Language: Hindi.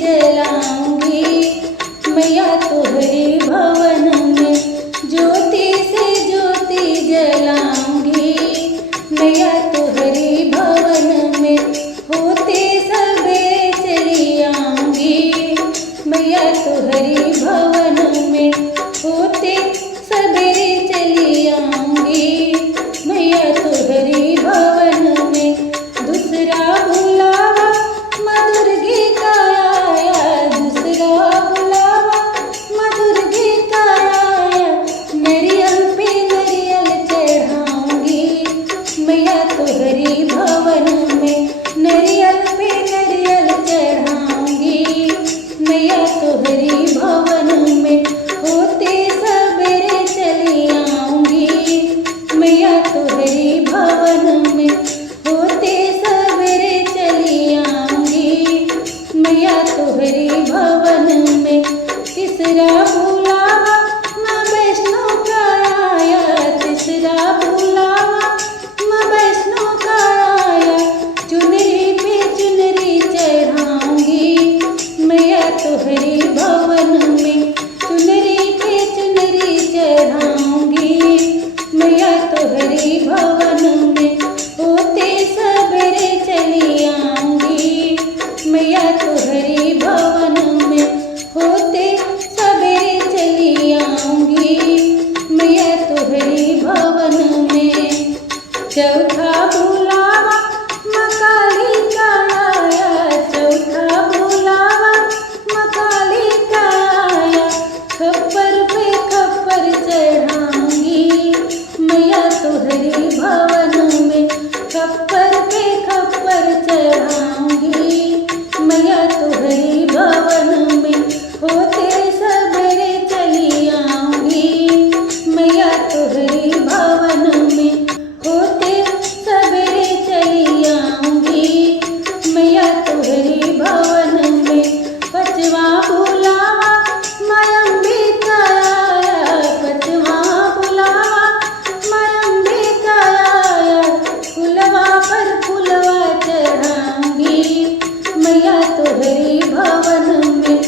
जलाऊंगी मैया तोहरे भवन में, ज्योति से ज्योति जलाऊंगी मैया तोहरे भवन में, होते सबेरे चली आऊंगी मैया तोहरे भवन में, होते सबेरे चली आऊंगी मैया तोहरे भवन में। दूसरा बुलावा मधुर गीत आया, दूसरा बुलावा मधुर गीत आया, नरियल पे नरियल चढ़ाऊंगी मैया तोहरे भवन में, नरियल पे नरियल चढ़ाऊंगी मैया तोहरे भवन में, होते सबेरे चली आऊंगी मैया तोहरे भवन में, होते सबेरे चली आऊंगी मैया तोहरे भवन में। तीसरा बुलावा माँ वैष्णो का आया, तीसरा बुलावा माँ वैष्णो का आया, चुनरी पे चुनरी चढ़ाऊंगी मैया तोहरे भवन में, चुनरी पे चुनरी चढ़ाऊंगी मैया तोहरे भवन में, होते सबेरे चली आऊंगी मैया तोहरे भवन में, होते सबेरे चली आऊंगी मैया तोहरे भवन में। चौथा बुलावा माँ काली का आया, चौथा बुलावा माँ काली का आया, खप्पर पे खप्पर चढ़ाऊंगी मैया तोहरे भवन में, खप्पर पे खप्पर चढ़ाऊंगी मैया तोहरे भवन में, होते सबेरे चली आऊंगी मैया तोहरे भवन में, होते सबेरे चली आऊंगी मैया तोहरे भवन में। पचवा बुलावा माँ अम्बिका आया, पचवा बुलावा माँ अम्बिका आया, फुलवा पर फुलवा चढ़ाऊंगी मैया तोहरे भवन में,